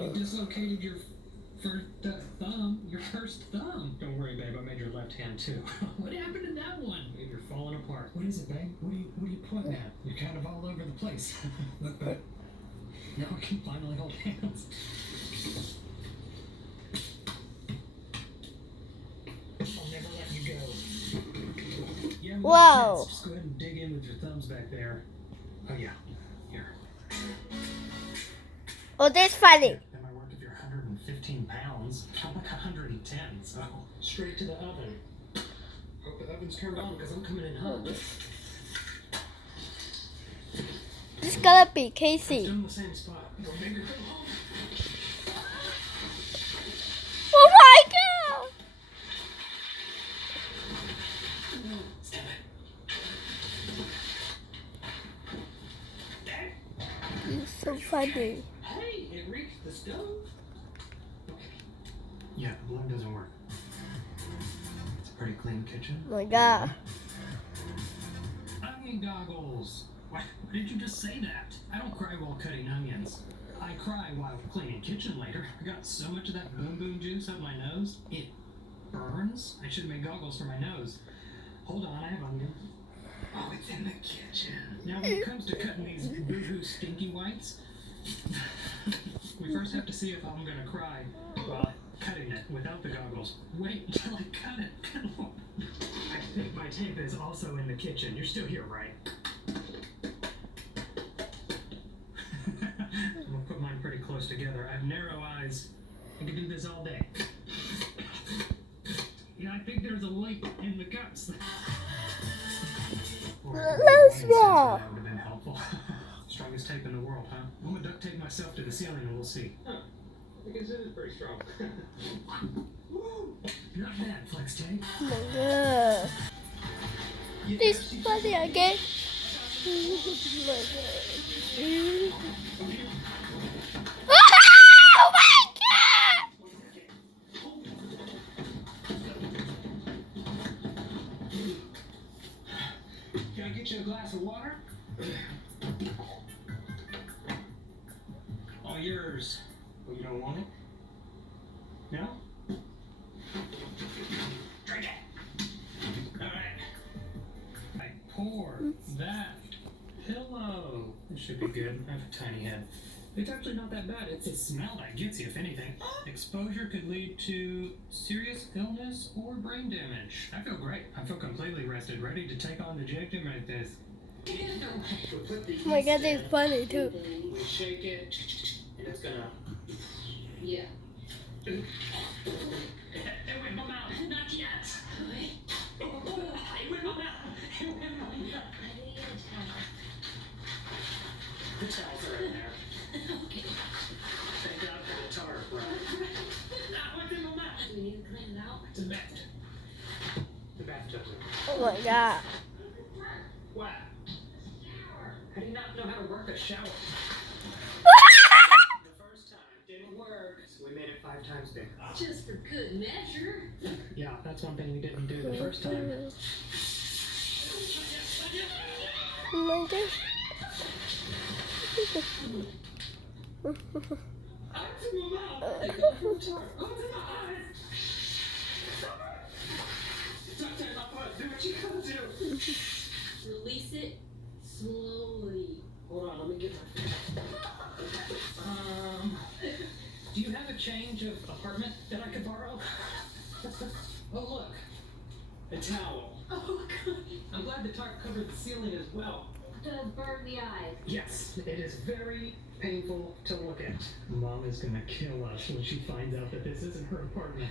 You dislocated your thumb, your first thumb. Don't worry, babe. I made your left hand too. What happened to that one? You're falling apart. What is it, babe? What are you pointing at? You're kind of all over the place. Look, babe. Now we can finally hold hands. I'll never let you go. Yeah, Whoa. Just go ahead and dig in with your thumbs back there. Oh yeah. Here. Oh, that's funny. Am I worth if you're 115 pounds? I'm like 110, so straight to the oven. Hope the oven's turned on because I'm coming in hot. This gotta be I'm Casey. still in the same spot. Go big or go home. Oh my god! Step it. It's so funny. Hey, it reached the stove. Okay. Yeah, the balloon doesn't work. It's a pretty clean kitchen. Oh my god. Onion goggles. Why did you just say that? I don't cry while cutting onions. I cry while cleaning kitchen later. I got so much of that boom boom juice up my nose. It burns. I should have made goggles for my nose. Hold on, I have onions. Oh, it's in the kitchen. Now, when it comes to cutting these boo-hoo stinky whites, we first have to see if I'm gonna cry while cutting it without the goggles. Wait until I cut it. Come on. I think my tape is also in the kitchen. You're still here, right? I'm gonna put mine pretty close together. I have narrow eyes. I could do this all day. Yeah, I think there's a link in the cuts. Let's go. That would have been helpful. Strongest tape in the world, huh? I'm gonna duct tape myself to the ceiling and we'll see. Huh. I guess it is pretty strong. Woo! Not bad, flex tape. Oh my god. This funny again. Oh my god! Can I get you a glass of water? All yours. Oh, you don't want it? No? Drink it. All right. I pour that pillow. This should be good. I have a tiny head. It's actually not that bad. It's the smell that gets you, if anything. Exposure could lead to serious illness or brain damage. I feel great. I feel completely rested, ready to take on the objective like this. Oh my god, that's funny too. We shake it, and it's gonna. Yeah. It went in my mouth. Not yet. It went in my mouth. It went in my mouth. The towels are in there. Okay. Thank God for the tarp, right? What's in my mouth? Do we need to clean it out? It's a bathtub. The bathtub's in there. Oh my god. Wow. I did not know how to work a shower. The first time didn't work, so we made it 5 times bigger. Just for good measure. Yeah, that's one thing we didn't do the first time. Oh my god. Release it slowly. Hold on, let me get my. Do you have a change of apartment that I could borrow? Oh look, a towel. Oh god. I'm glad the tarp covered the ceiling as well. Does burn the eyes. Yes, it is very painful to look at. Mom is gonna kill us when she finds out that this isn't her apartment.